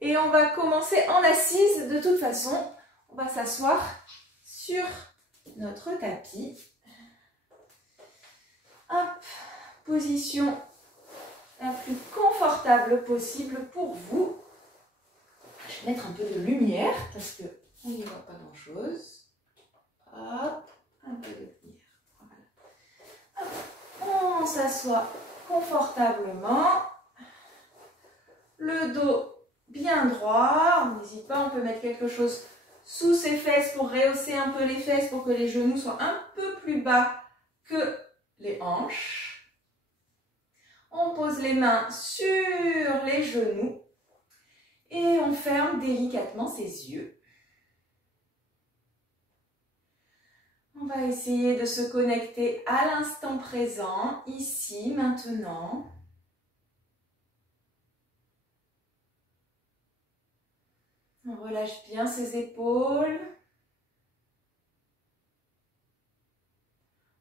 Et on va commencer en assise. De toute façon, on va s'asseoir sur notre tapis. Hop, position la plus confortable possible pour vous. Je vais mettre un peu de lumière parce qu'on n'y voit pas grand-chose. Hop, un peu de lumière. Voilà. Hop, on s'assoit confortablement. Le dos bien droit. On n'hésite pas, on peut mettre quelque chose sous ses fesses pour rehausser un peu les fesses pour que les genoux soient un peu plus bas que les hanches. On pose les mains sur les genoux et on ferme délicatement ses yeux. On va essayer de se connecter à l'instant présent, ici, maintenant. On relâche bien ses épaules.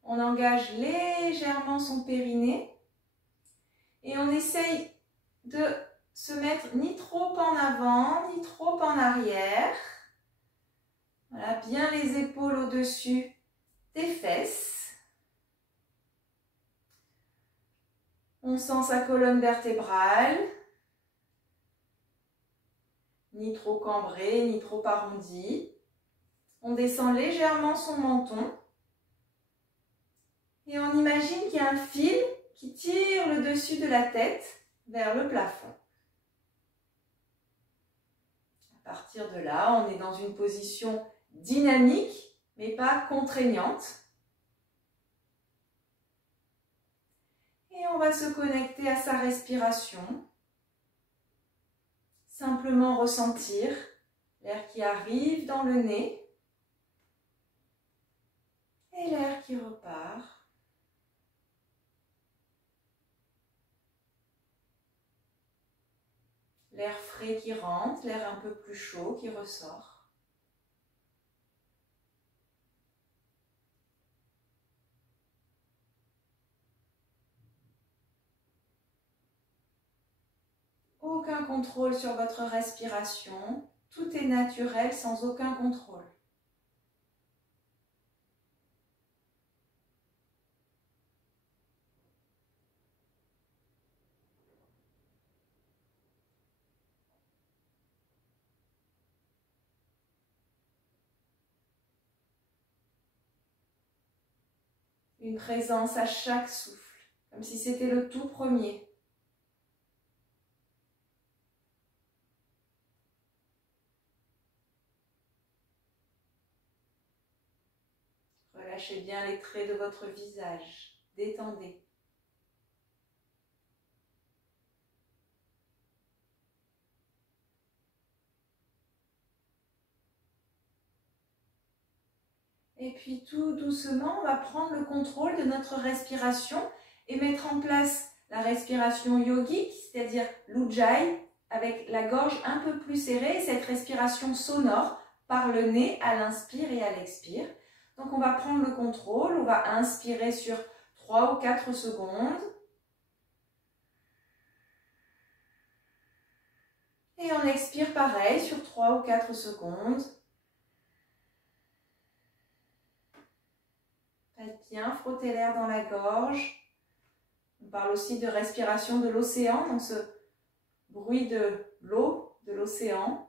On engage légèrement son périnée. Et on essaye de se mettre ni trop en avant, ni trop en arrière. Voilà, bien les épaules au-dessus des fesses. On sent sa colonne vertébrale. Ni trop cambrée, ni trop arrondie. On descend légèrement son menton. Et on imagine qu'il y a un fil qui tire le dessus de la tête vers le plafond. À partir de là, on est dans une position dynamique, mais pas contraignante. Et on va se connecter à sa respiration. Simplement ressentir l'air qui arrive dans le nez et l'air qui repart. L'air frais qui rentre, l'air un peu plus chaud qui ressort. Aucun contrôle sur votre respiration. Tout est naturel sans aucun contrôle. Une présence à chaque souffle, comme si c'était le tout premier. Relâchez bien les traits de votre visage, détendez. Et puis tout doucement, on va prendre le contrôle de notre respiration et mettre en place la respiration yogique, c'est-à-dire l'Ujjayi, avec la gorge un peu plus serrée et cette respiration sonore par le nez à l'inspire et à l'expire. Donc on va prendre le contrôle, on va inspirer sur 3 ou 4 secondes. Et on expire pareil sur 3 ou 4 secondes. Faites bien frotter l'air dans la gorge. On parle aussi de respiration de l'océan, donc ce bruit de l'eau, de l'océan.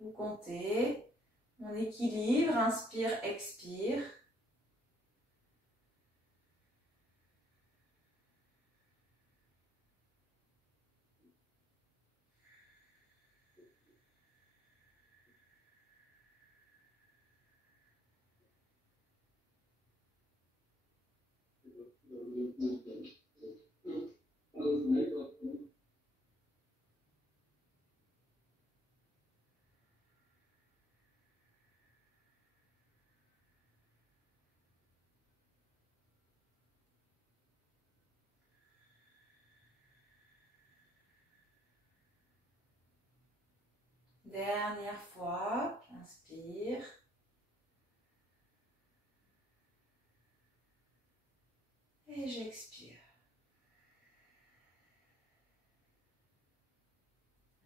Vous comptez, on équilibre, inspire, expire. dernière fois, j'inspire. Et j'expire.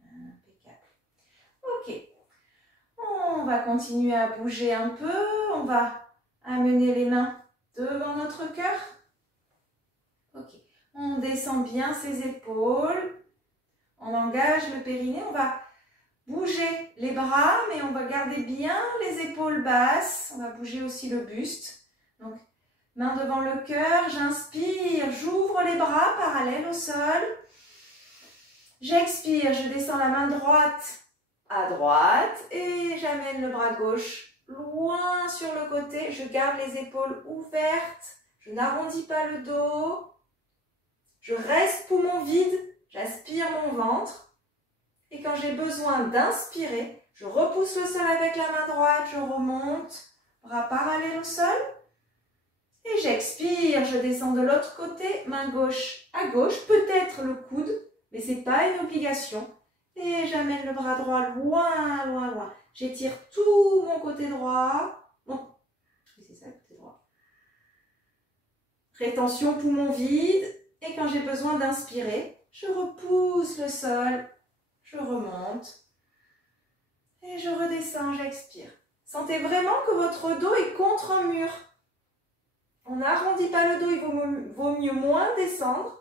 Impeccable. Ok. On va continuer à bouger un peu. On va amener les mains devant notre cœur. Ok. On descend bien ses épaules. On engage le périnée. On va bouger les bras, mais on va garder bien les épaules basses. On va bouger aussi le buste. Donc, main devant le cœur. J'inspire. J'ouvre les bras parallèles au sol. J'expire. Je descends la main droite à droite et j'amène le bras gauche loin sur le côté. Je garde les épaules ouvertes. Je n'arrondis pas le dos. Je reste poumon vide. J'aspire mon ventre. Et quand j'ai besoin d'inspirer, je repousse le sol avec la main droite. Je remonte, bras parallèles au sol. Et j'expire. Je descends de l'autre côté, main gauche à gauche. Peut-être le coude, mais ce n'est pas une obligation. Et j'amène le bras droit loin, loin, loin. J'étire tout mon côté droit. Bon, c'est ça, le côté droit. Rétention, poumon vide. Et quand j'ai besoin d'inspirer, je repousse le sol. Je remonte. Et je redescends, j'expire. Sentez vraiment que votre dos est contre un mur. On n'arrondit pas le dos, il vaut mieux moins descendre.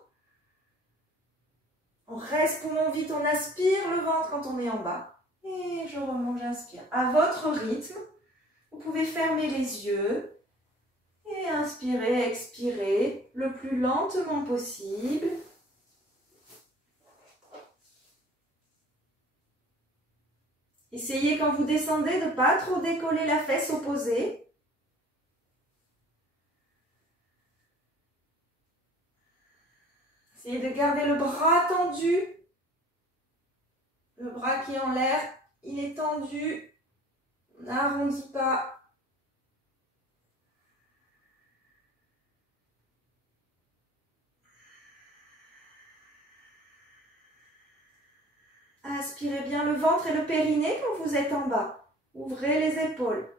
On reste poumon vide, on aspire le ventre quand on est en bas. Et je remonte, j'inspire. À votre rythme, vous pouvez fermer les yeux et inspirer, expirer le plus lentement possible. Essayez quand vous descendez de ne pas trop décoller la fesse opposée. Essayez de garder le bras tendu. Le bras qui est en l'air, il est tendu. On n'arrondit pas. Aspirez bien le ventre et le périnée quand vous êtes en bas. Ouvrez les épaules.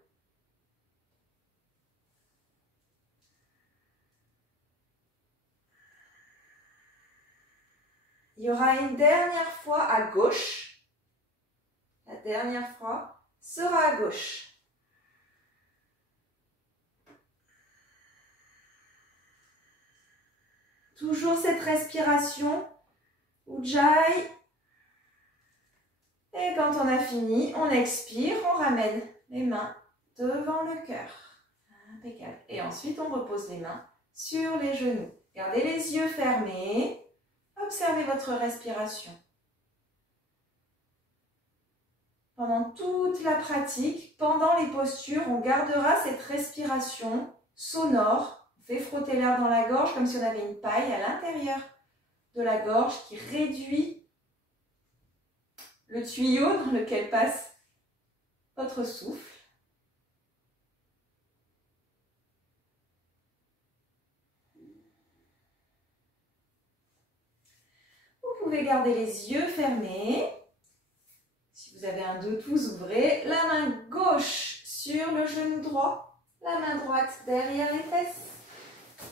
Il y aura une dernière fois à gauche. La dernière fois sera à gauche. Toujours cette respiration. Ujjayi. Et quand on a fini, on expire, on ramène les mains devant le cœur. Impeccable. Et ensuite, on repose les mains sur les genoux. Gardez les yeux fermés. Observez votre respiration. Pendant toute la pratique, pendant les postures, on gardera cette respiration sonore. On fait frotter l'air dans la gorge comme si on avait une paille à l'intérieur de la gorge qui réduit le tuyau dans lequel passe votre souffle. Vous pouvez garder les yeux fermés. Si vous avez un dos tous, ouvrez la main gauche sur le genou droit, la main droite derrière les fesses,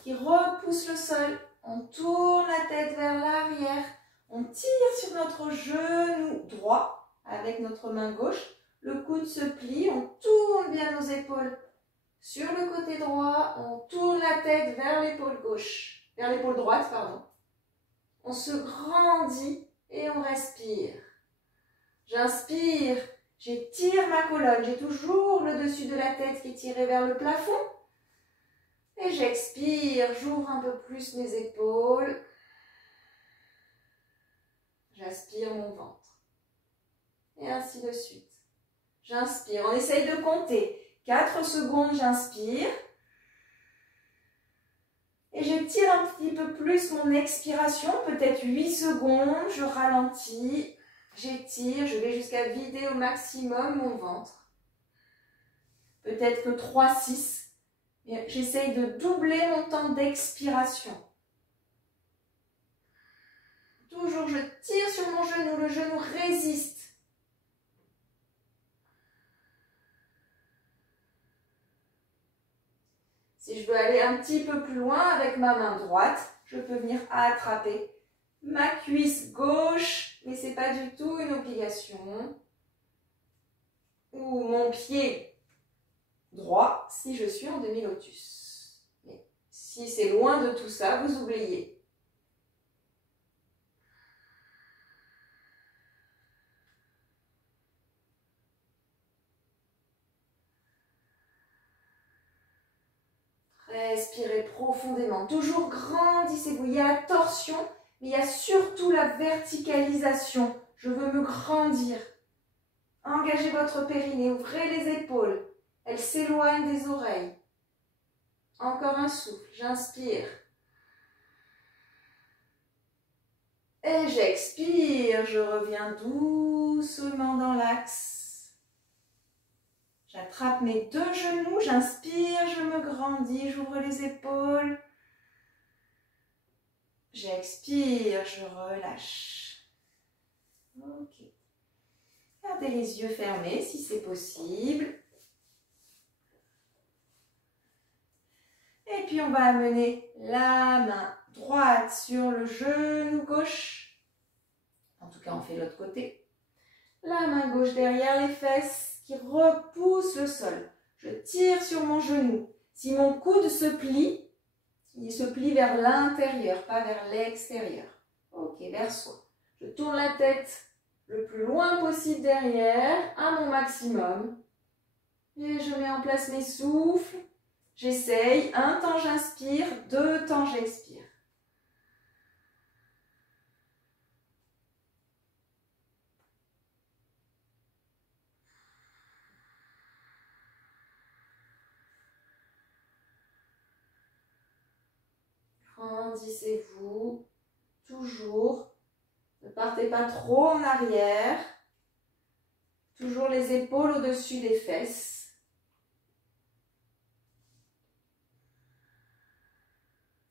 qui repousse le sol. On tourne la tête vers l'arrière. On tire sur notre genou droit avec notre main gauche. Le coude se plie. On tourne bien nos épaules sur le côté droit. On tourne la tête vers l'épaule gauche, vers l'épaule droite, pardon. On se grandit et on respire. J'inspire, j'étire ma colonne. J'ai toujours le dessus de la tête qui est tiré vers le plafond. Et j'expire, j'ouvre un peu plus mes épaules. J'aspire mon ventre. Et ainsi de suite. J'inspire. On essaye de compter. 4 secondes, j'inspire. Et j'étire un petit peu plus mon expiration. Peut-être 8 secondes. Je ralentis. J'étire. Je vais jusqu'à vider au maximum mon ventre. Peut-être que 3, 6. J'essaye de doubler mon temps d'expiration. Toujours, je tire sur mon genou. Le genou résiste. Si je veux aller un petit peu plus loin avec ma main droite, je peux venir attraper ma cuisse gauche, mais ce n'est pas du tout une obligation. Ou mon pied droit si je suis en demi-lotus. Mais si c'est loin de tout ça, vous oubliez. Respirez profondément. Toujours grandissez-vous. Il y a la torsion, mais il y a surtout la verticalisation. Je veux me grandir. Engagez votre périnée, ouvrez les épaules. Elles s'éloignent des oreilles. Encore un souffle, j'inspire. Et j'expire, je reviens doucement dans l'axe. J'attrape mes deux genoux, j'inspire, je me grandis, j'ouvre les épaules. J'expire, je relâche. Ok. Gardez les yeux fermés si c'est possible. Et puis on va amener la main droite sur le genou gauche. En tout cas, on fait l'autre côté. La main gauche derrière les fesses qui repousse le sol. Je tire sur mon genou. Si mon coude se plie, il se plie vers l'intérieur, pas vers l'extérieur. Ok, vers soi. Je tourne la tête le plus loin possible derrière, à mon maximum. Et je mets en place mes souffles. J'essaye. Un temps j'inspire, 2 temps j'expire. Grandissez-vous. Toujours. Ne partez pas trop en arrière. Toujours les épaules au-dessus des fesses.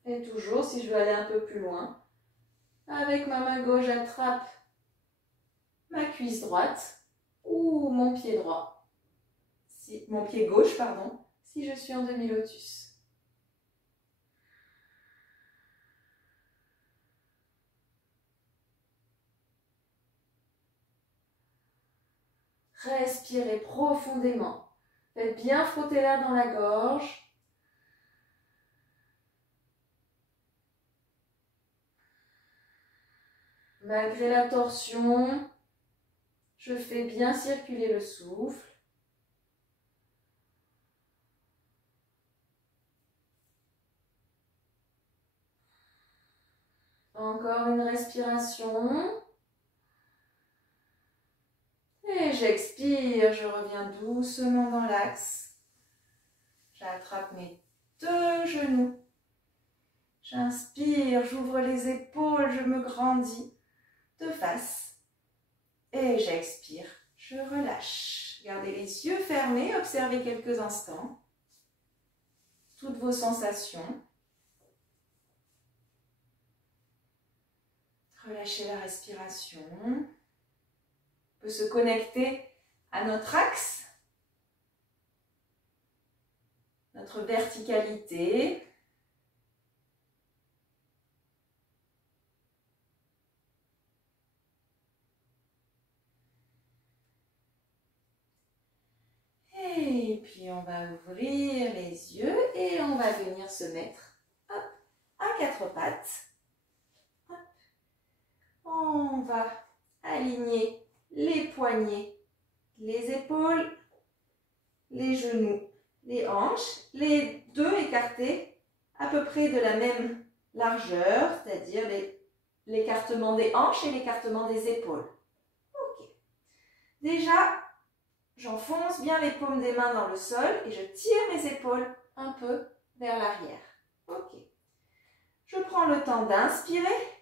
Et toujours, si je veux aller un peu plus loin, avec ma main gauche, j'attrape ma cuisse droite ou mon pied droit. Mon pied gauche, pardon, si je suis en demi-lotus. Respirez profondément. Faites bien frotter l'air dans la gorge. Malgré la torsion, je fais bien circuler le souffle. Encore une respiration. Et j'expire, je reviens doucement dans l'axe. J'attrape mes deux genoux. J'inspire, j'ouvre les épaules, je me grandis de face. Et j'expire, je relâche. Gardez les yeux fermés, observez quelques instants. Toutes vos sensations. Relâchez la respiration. On peut se connecter à notre axe, notre verticalité. Et puis on va ouvrir les yeux et on va venir se mettre hop, à quatre pattes. Hop. On va aligner les poignets, les épaules, les genoux, les hanches, les deux écartés à peu près de la même largeur, c'est-à-dire l'écartement des hanches et l'écartement des épaules. Ok. Déjà, j'enfonce bien les paumes des mains dans le sol et je tire mes épaules un peu vers l'arrière. Ok. Je prends le temps d'inspirer.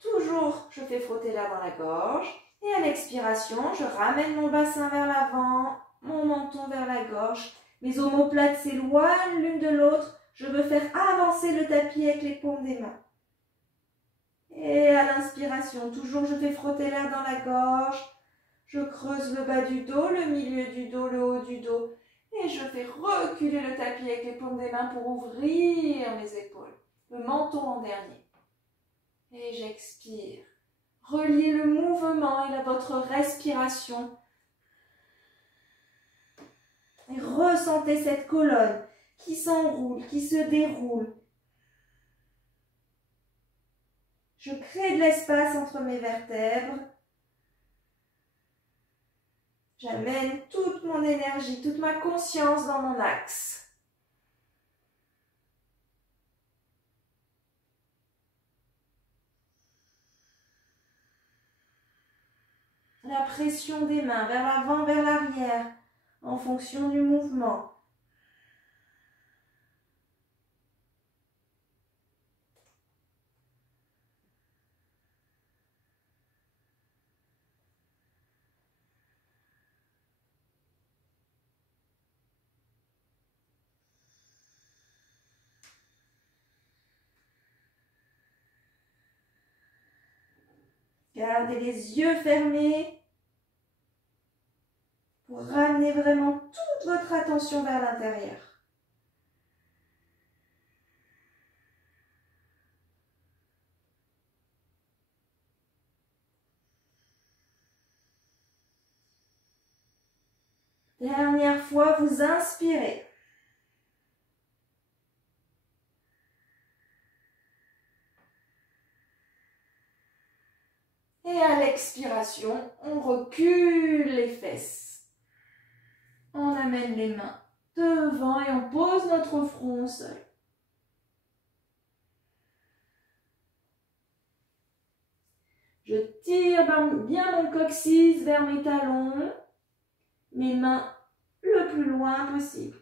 Toujours, je fais frotter l'air dans la gorge. Et à l'expiration, je ramène mon bassin vers l'avant, mon menton vers la gorge. Mes omoplates s'éloignent l'une de l'autre. Je veux faire avancer le tapis avec les paumes des mains. Et à l'inspiration, toujours, je fais frotter l'air dans la gorge. Je creuse le bas du dos, le milieu du dos, le haut du dos. Et je fais reculer le tapis avec les paumes des mains pour ouvrir mes épaules. Le menton en dernier. Et j'expire. Reliez le mouvement et votre respiration. Et ressentez cette colonne qui s'enroule, qui se déroule. Je crée de l'espace entre mes vertèbres. J'amène toute mon énergie, toute ma conscience dans mon axe. La pression des mains vers l'avant, vers l'arrière, en fonction du mouvement. Gardez les yeux fermés pour ramener vraiment toute votre attention vers l'intérieur. Dernière fois, vous inspirez. Et à l'expiration, on recule les fesses. On amène les mains devant et on pose notre front au sol. Je tire bien mon coccyx vers mes talons, mes mains le plus loin possible.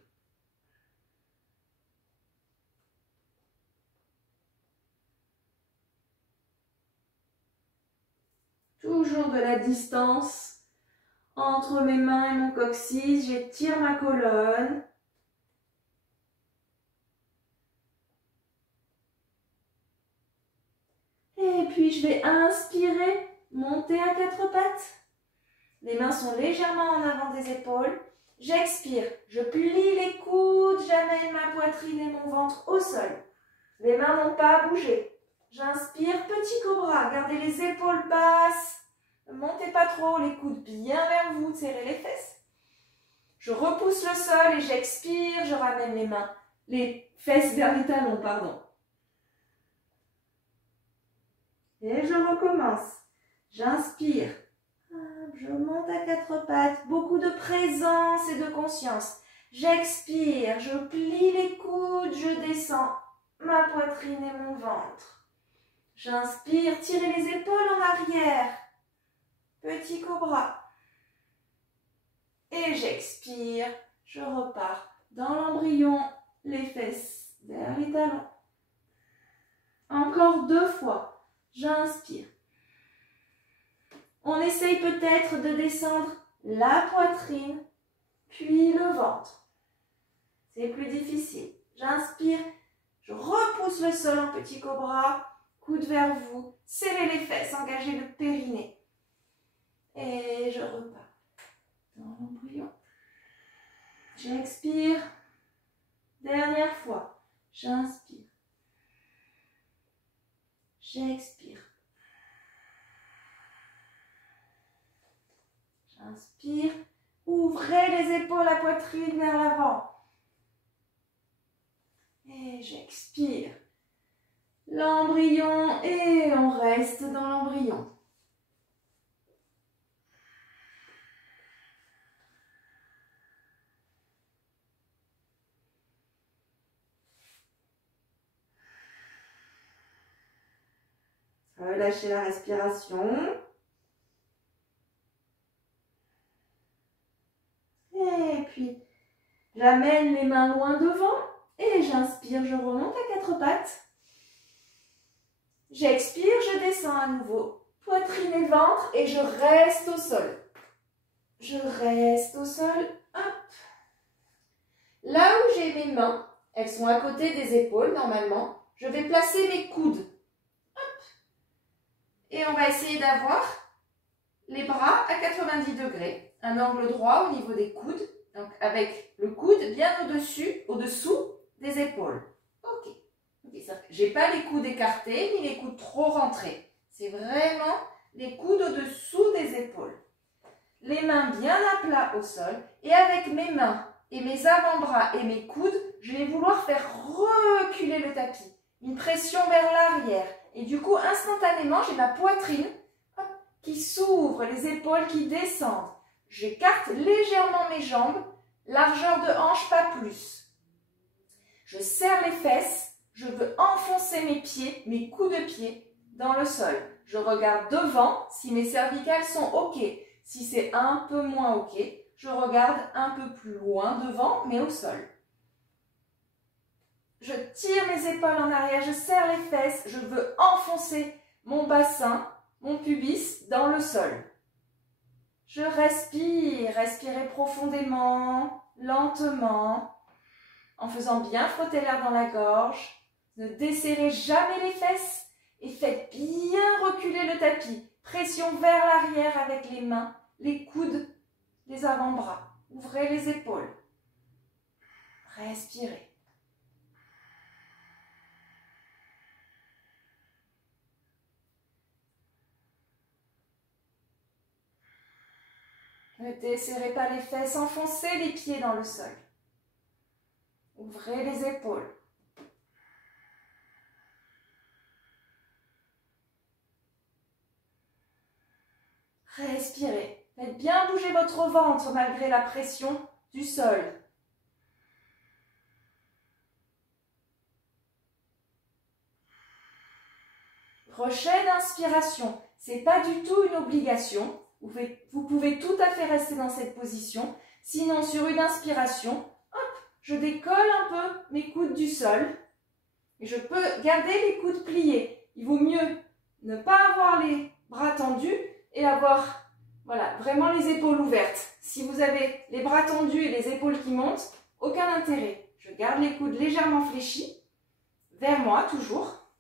Toujours de la distance entre mes mains et mon coccyx, j'étire ma colonne. Et puis je vais inspirer, monter à quatre pattes. Les mains sont légèrement en avant des épaules. J'expire, je plie les coudes, j'amène ma poitrine et mon ventre au sol. Les mains n'ont pas à bouger. J'inspire, petit cobra, gardez les épaules basses. Ne montez pas trop, les coudes bien vers vous, serrez les fesses. Je repousse le sol et j'expire, je ramène les fesses vers les talons, pardon. Et je recommence. J'inspire. Je monte à quatre pattes. Beaucoup de présence et de conscience. J'expire. Je plie les coudes. Je descends ma poitrine et mon ventre. J'inspire. Tirez les épaules en arrière. Petit cobra. Et j'expire. Je repars dans l'embryon. Les fesses vers les talons. Encore 2 fois. J'inspire. On essaye peut-être de descendre la poitrine, puis le ventre. C'est plus difficile. J'inspire, je repousse le sol en petit cobra, coude vers vous, serrez les fesses, engagez le périnée. Et je repars dans l'embryon. J'expire. Dernière fois. J'inspire. J'expire. J'inspire. Ouvrez les épaules, la poitrine vers l'avant. Et j'expire. L'embryon et on reste dans l'embryon. Relâchez la respiration. Et puis, j'amène les mains loin devant et j'inspire, je remonte à quatre pattes. J'expire, je descends à nouveau. Poitrine et ventre et je reste au sol. Je reste au sol. Hop. Là où j'ai mes mains, elles sont à côté des épaules normalement. Je vais placer mes coudes. Hop. Et on va essayer d'avoir les bras à 90 degrés. Un angle droit au niveau des coudes, Donc avec le coude bien au-dessous des épaules. Ok. Je n'ai pas les coudes écartés ni les coudes trop rentrés. C'est vraiment les coudes au-dessous des épaules. Les mains bien à plat au sol. Et avec mes mains et mes avant-bras et mes coudes, je vais vouloir faire reculer le tapis. Une pression vers l'arrière. Et du coup, instantanément, j'ai ma poitrine qui s'ouvre, les épaules qui descendent. J'écarte légèrement mes jambes, largeur de hanche, pas plus. Je serre les fesses, je veux enfoncer mes pieds, mes coups de pied dans le sol. Je regarde devant si mes cervicales sont OK. Si c'est un peu moins OK, je regarde un peu plus loin devant, mais au sol. Je tire mes épaules en arrière, je serre les fesses, je veux enfoncer mon bassin, mon pubis dans le sol. Je respire, respirez profondément, lentement, en faisant bien frotter l'air dans la gorge. Ne desserrez jamais les fesses et faites bien reculer le tapis. Pression vers l'arrière avec les mains, les coudes, les avant-bras. Ouvrez les épaules. Respirez. Ne desserrez pas les fesses, enfoncez les pieds dans le sol. Ouvrez les épaules. Respirez. Faites bien bouger votre ventre malgré la pression du sol. Crochet d'inspiration. Ce n'est pas du tout une obligation. Vous pouvez tout à fait rester dans cette position. Sinon, sur une inspiration, hop, je décolle un peu mes coudes du sol. Et je peux garder les coudes pliés. Il vaut mieux ne pas avoir les bras tendus et avoir vraiment les épaules ouvertes. Si vous avez les bras tendus et les épaules qui montent, aucun intérêt. Je garde les coudes légèrement fléchis, vers moi toujours.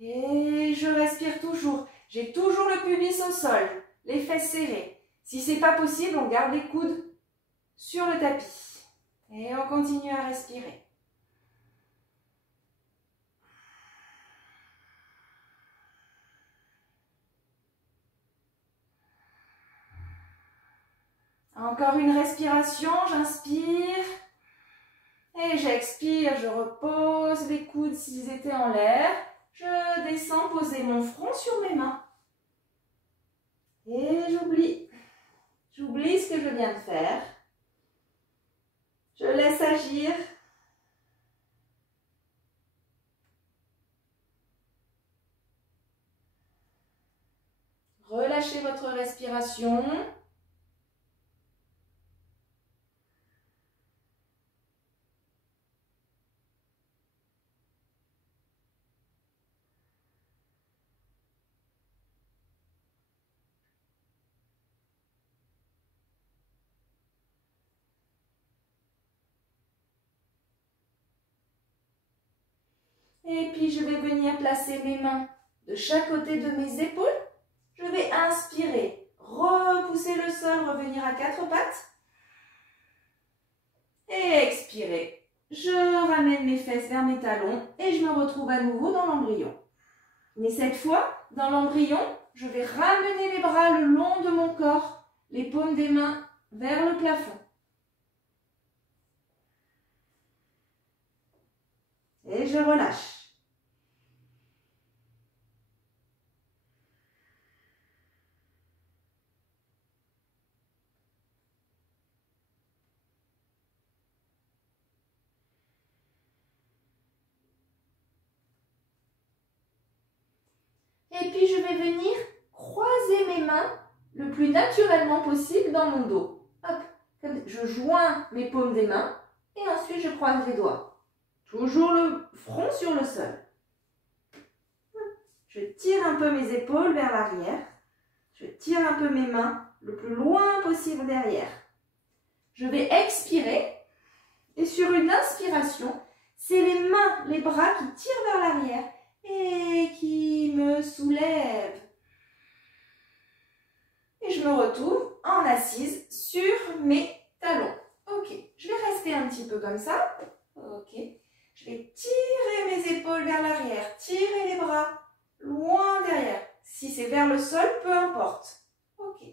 Et je respire toujours. J'ai toujours le pubis au sol, les fesses serrées. Si ce n'est pas possible, on garde les coudes sur le tapis. Et on continue à respirer. Encore une respiration, j'inspire. Et j'expire, je repose les coudes s'ils étaient en l'air. Je descends, poser mon front sur mes mains. Et j'oublie. J'oublie ce que je viens de faire. Je laisse agir. Relâchez votre respiration. Et puis, je vais venir placer mes mains de chaque côté de mes épaules. Je vais inspirer, repousser le sol, revenir à quatre pattes. Et expirer. Je ramène mes fesses vers mes talons et je me retrouve à nouveau dans l'embryon. Mais cette fois, dans l'embryon, je vais ramener les bras le long de mon corps, les paumes des mains vers le plafond. Et je relâche. Et puis, je vais venir croiser mes mains le plus naturellement possible dans mon dos. Hop, je joins mes paumes des mains et ensuite je croise les doigts. Toujours le front sur le sol. Je tire un peu mes épaules vers l'arrière. Je tire un peu mes mains le plus loin possible derrière. Je vais expirer et sur une inspiration, c'est les mains, les bras qui tirent vers l'arrière et qui me soulèvent. Et je me retrouve en assise sur mes talons. comme ça. Ok. Je vais tirer mes épaules vers l'arrière, tirer les bras loin derrière. Si c'est vers le sol, peu importe. Ok.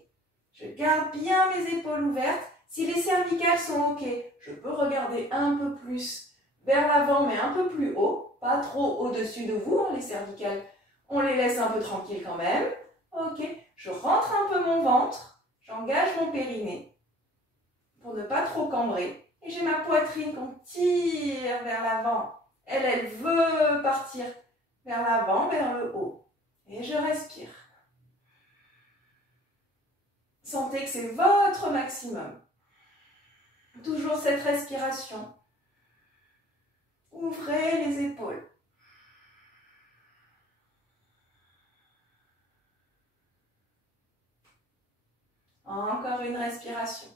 Je garde bien mes épaules ouvertes. Si les cervicales sont ok, je peux regarder un peu plus vers l'avant, mais un peu plus haut. Pas trop au-dessus de vous, hein, les cervicales. On les laisse un peu tranquilles quand même. Ok. Je rentre un peu mon ventre. J'engage mon périnée pour ne pas trop cambrer. Et j'ai ma poitrine qu'on tire vers l'avant. Elle veut partir vers l'avant, vers le haut. Et je respire. Sentez que c'est votre maximum. Toujours cette respiration. Ouvrez les épaules. Encore une respiration.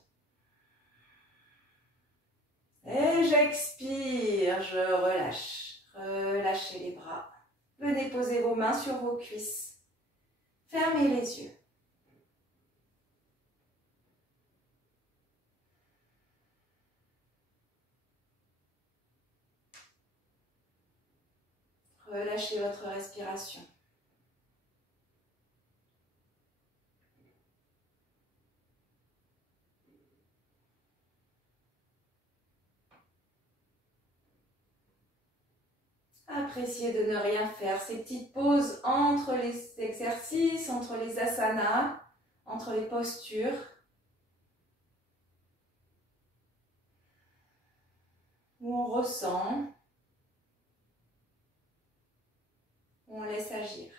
Et j'expire, je relâche. Relâchez les bras. Venez poser vos mains sur vos cuisses. Fermez les yeux. Relâchez votre respiration. Appréciez de ne rien faire, ces petites pauses entre les exercices, entre les asanas, entre les postures. Où on ressent, où on laisse agir.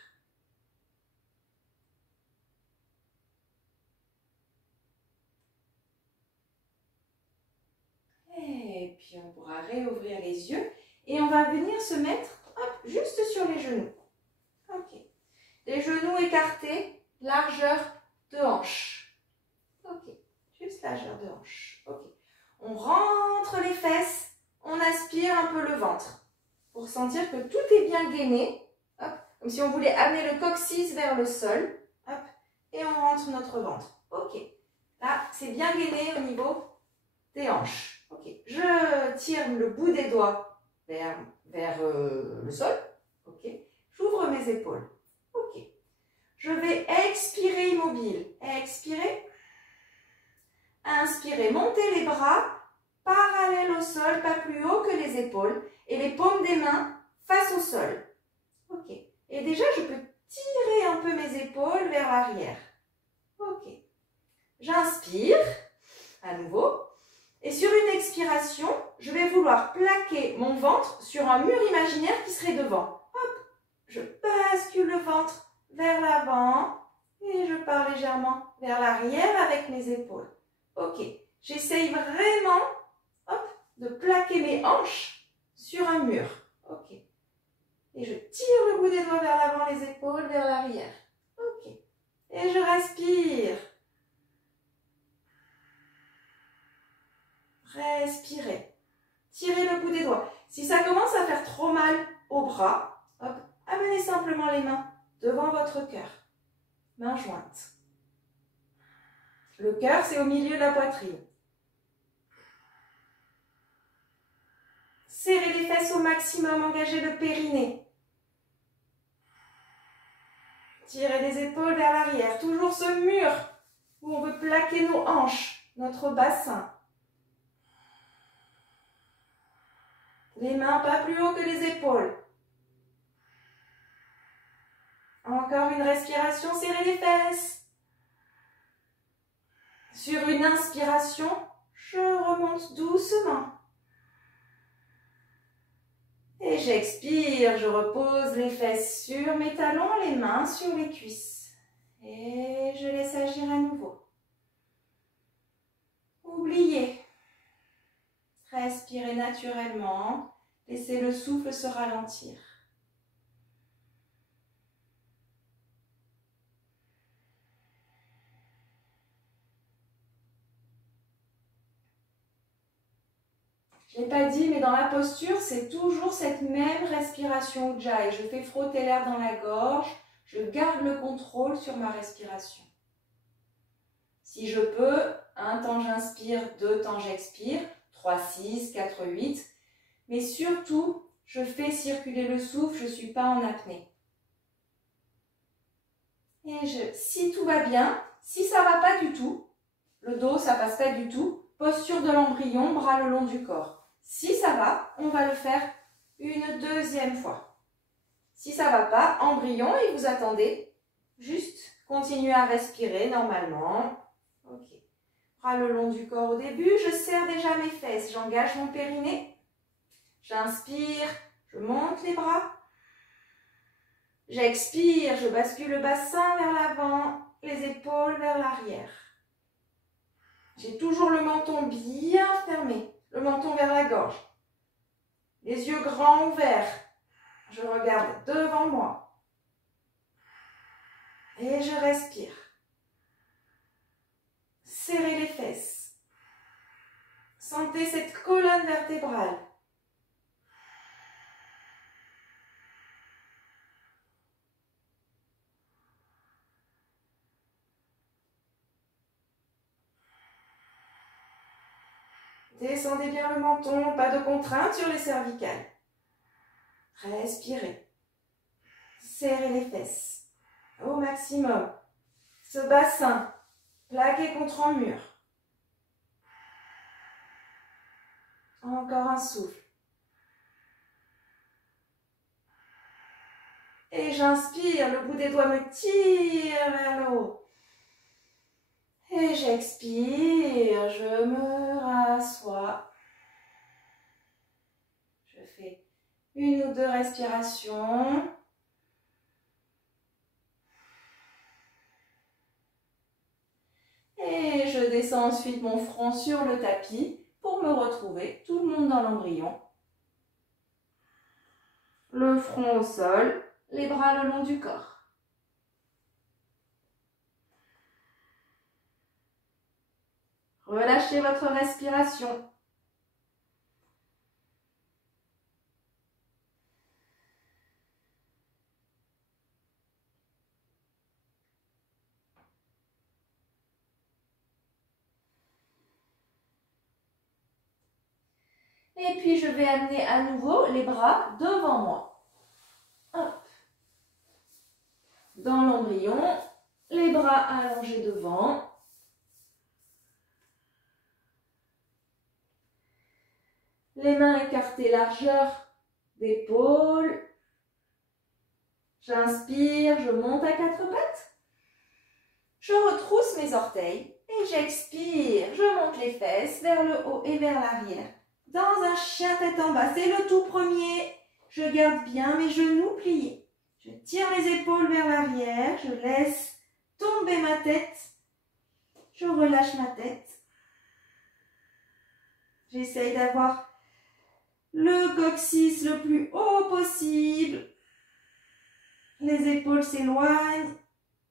Et puis on pourra réouvrir les yeux et on va venir se mettre juste sur les genoux. Ok. Les genoux écartés, largeur de hanche. Ok. Juste largeur de hanche. Ok. On rentre les fesses, on aspire un peu le ventre pour sentir que tout est bien gainé. Hop. Comme si on voulait amener le coccyx vers le sol. Hop. Et on rentre notre ventre. Ok. Là, c'est bien gainé au niveau des hanches. Ok. Je tire le bout des doigts vers le sol. Ok. J'ouvre mes épaules. Ok. Je vais expirer immobile. Expirer. Inspirez. Montez les bras parallèles au sol, pas plus haut que les épaules. Et les paumes des mains face au sol. Ok. Et déjà, je peux tirer un peu mes épaules vers l'arrière. Ok. J'inspire à nouveau. Et sur une expiration, je vais vouloir plaquer mon ventre sur un mur imaginaire qui serait devant. Hop, je bascule le ventre vers l'avant et je pars légèrement vers l'arrière avec mes épaules. Ok, j'essaye vraiment de plaquer mes hanches sur un mur. Ok, et je tire le bout des doigts vers l'avant, les épaules vers l'arrière. Ok, et je respire. Respirez. Tirez le bout des doigts. Si ça commence à faire trop mal au bras, hop, amenez simplement les mains devant votre cœur. Mains jointes. Le cœur, c'est au milieu de la poitrine. Serrez les fesses au maximum, engagez le périnée. Tirez les épaules vers l'arrière. Toujours ce mur où on veut plaquer nos hanches, notre bassin. Les mains pas plus haut que les épaules. Encore une respiration, serrez les fesses. Sur une inspiration, je remonte doucement. Et j'expire, je repose les fesses sur mes talons, les mains sur les cuisses. Et je laisse agir à nouveau. Oubliez. Respirez naturellement. Laissez le souffle se ralentir. Je ne l'ai pas dit, mais dans la posture, c'est toujours cette même respiration Ujjayi. Je fais frotter l'air dans la gorge. Je garde le contrôle sur ma respiration. Si je peux, un temps j'inspire, 2 temps j'expire. 3, 6, 4, 8. Mais surtout, je fais circuler le souffle, je ne suis pas en apnée. Et si tout va bien, si ça ne va pas du tout, le dos, ça passe pas du tout, posture de l'embryon, bras le long du corps. Si ça va, on va le faire une deuxième fois. Si ça ne va pas, embryon et vous attendez. Juste continuez à respirer normalement. Ok. Bras le long du corps au début. Je serre déjà mes fesses. J'engage mon périnée. J'inspire. Je monte les bras. J'expire. Je bascule le bassin vers l'avant. Les épaules vers l'arrière. J'ai toujours le menton bien fermé. Le menton vers la gorge. Les yeux grands ouverts. Je regarde devant moi. Et je respire. Serrez les fesses. Sentez cette colonne vertébrale. Descendez bien le menton, pas de contrainte sur les cervicales. Respirez. Serrez les fesses au maximum. Ce bassin plaqué contre un mur. Encore un souffle. Et j'inspire, le bout des doigts me tire vers le haut. Et j'expire, je me rassois. Je fais une ou deux respirations. Et je descends ensuite mon front sur le tapis pour me retrouver tout le monde dans l'embryon. Le front au sol, les bras le long du corps. Relâchez votre respiration. Et puis je vais amener à nouveau les bras devant moi. Hop. Dans l'embryon, les bras allongés devant. Les mains écartées, largeur d'épaule. J'inspire, je monte à quatre pattes. Je retrousse mes orteils et j'expire. Je monte les fesses vers le haut et vers l'arrière. Dans un chien tête en bas, c'est le tout premier. Je garde bien mes genoux pliés. Je tire mes épaules vers l'arrière. Je laisse tomber ma tête. Je relâche ma tête. J'essaye d'avoir le coccyx le plus haut possible. Les épaules s'éloignent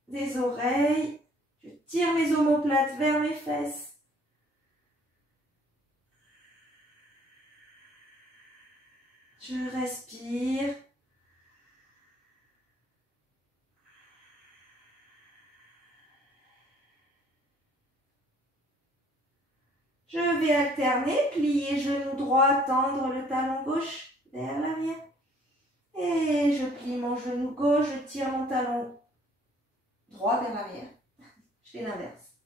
des oreilles. Je tire mes omoplates vers mes fesses. Je respire. Je vais alterner, plier genou droit, tendre le talon gauche vers l'arrière. Et je plie mon genou gauche, je tire mon talon droit vers l'arrière. Je fais l'inverse.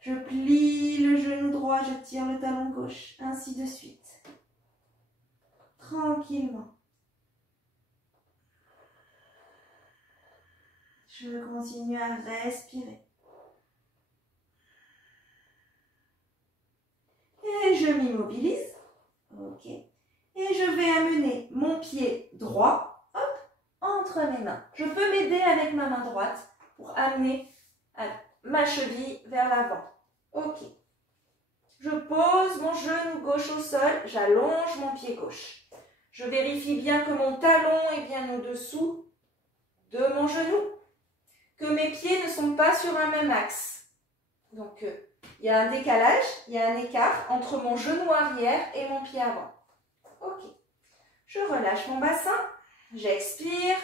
Je plie le genou droit, je tire le talon gauche, ainsi de suite. Tranquillement. Je continue à respirer. Et je m'immobilise. Ok. Et je vais amener mon pied droit, hop, entre mes mains. Je peux m'aider avec ma main droite pour amener ma cheville vers l'avant. Ok. Je pose mon genou gauche au sol, j'allonge mon pied gauche. Je vérifie bien que mon talon est bien au-dessous de mon genou, que mes pieds ne sont pas sur un même axe. Donc, il y a un décalage, il y a un écart entre mon genou arrière et mon pied avant. Ok. Je relâche mon bassin, j'expire,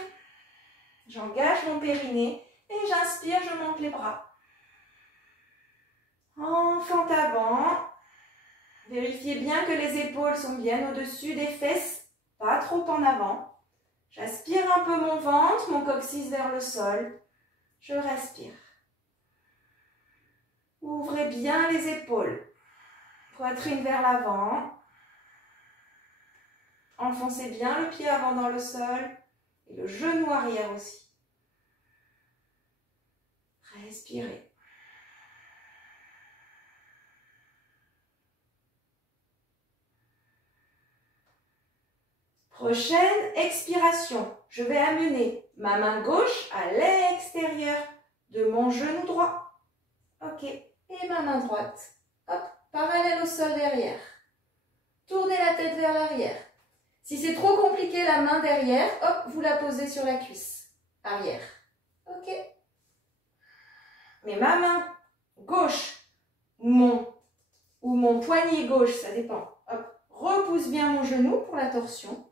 j'engage mon périnée et j'inspire, je monte les bras. En fente avant, Vérifiez bien que les épaules sont bien au-dessus des fesses, pas trop en avant. J'aspire un peu mon ventre, mon coccyx vers le sol. Je respire. Ouvrez bien les épaules. Poitrine vers l'avant. Enfoncez bien le pied avant dans le sol et le genou arrière aussi. Respirez. Prochaine expiration. Je vais amener ma main gauche à l'extérieur de mon genou droit. Ok. Et ma main droite. Hop, parallèle au sol derrière. Tournez la tête vers l'arrière. Si c'est trop compliqué, la main derrière, hop, vous la posez sur la cuisse arrière. Ok. Mais ma main gauche ou mon poignet gauche, ça dépend. Hop, repousse bien mon genou pour la torsion.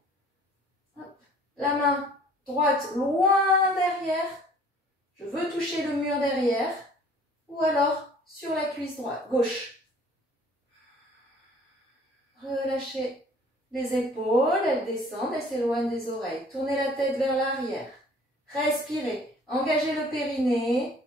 Hop. La main droite loin derrière. Je veux toucher le mur derrière. Ou alors sur la cuisse droite, gauche. Relâchez les épaules, elles descendent, elles s'éloignent des oreilles. Tournez la tête vers l'arrière. Respirez. Engagez le périnée.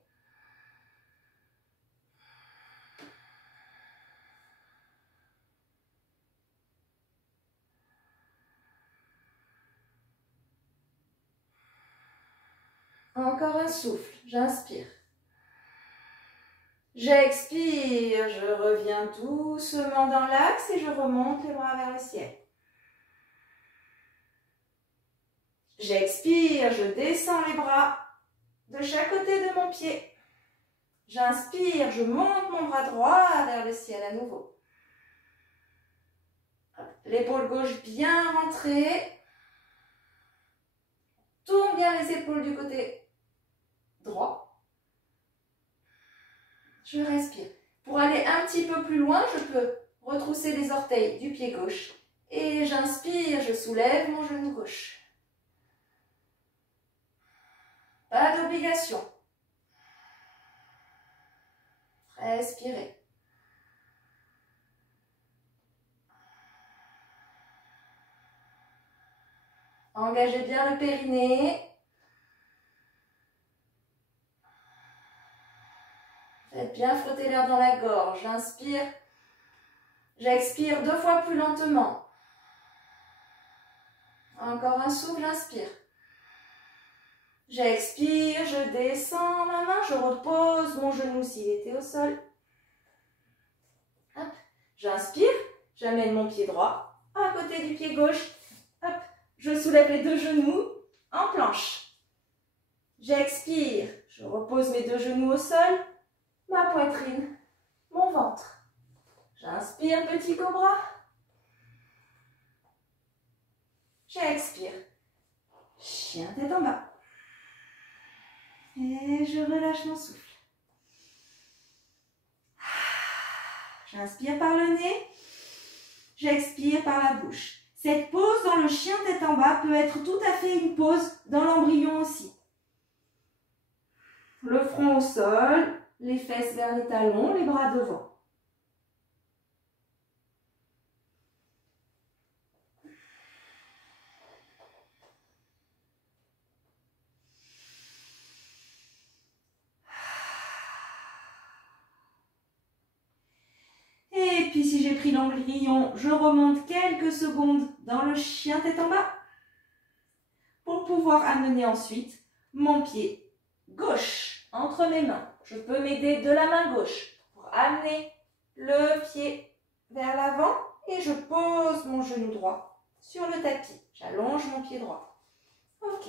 Encore un souffle. J'inspire. J'expire. Je reviens doucement dans l'axe et je remonte les bras vers le ciel. J'expire. Je descends les bras de chaque côté de mon pied. J'inspire. Je monte mon bras droit vers le ciel à nouveau. L'épaule gauche bien rentrée. Tourne bien les épaules du côté droit. Je respire. Pour aller un petit peu plus loin, je peux retrousser les orteils du pied gauche. Et j'inspire, je soulève mon genou gauche. Pas d'obligation. Respirez. Engagez bien le périnée. Faites bien frotter l'air dans la gorge. J'inspire. J'expire 2 fois plus lentement. Encore un souffle, j'inspire. J'expire, je descends ma main, je repose mon genou s'il était au sol. Hop. J'inspire, j'amène mon pied droit à côté du pied gauche. Hop. Je soulève les 2 genoux en planche. J'expire, je repose mes 2 genoux au sol, ma poitrine, mon ventre. J'inspire, petit cobra. J'expire. Chien tête en bas. Et je relâche mon souffle. J'inspire par le nez. J'expire par la bouche. Cette pose dans le chien tête en bas peut être tout à fait une pose dans l'embryon aussi. Le front au sol, les fesses vers les talons, les bras devant. Et puis si j'ai pris l'embryon, je remonte quelques secondes dans le chien tête en bas pour pouvoir amener ensuite mon pied gauche entre mes mains. Je peux m'aider de la main gauche pour amener le pied vers l'avant et je pose mon genou droit sur le tapis. J'allonge mon pied droit. Ok.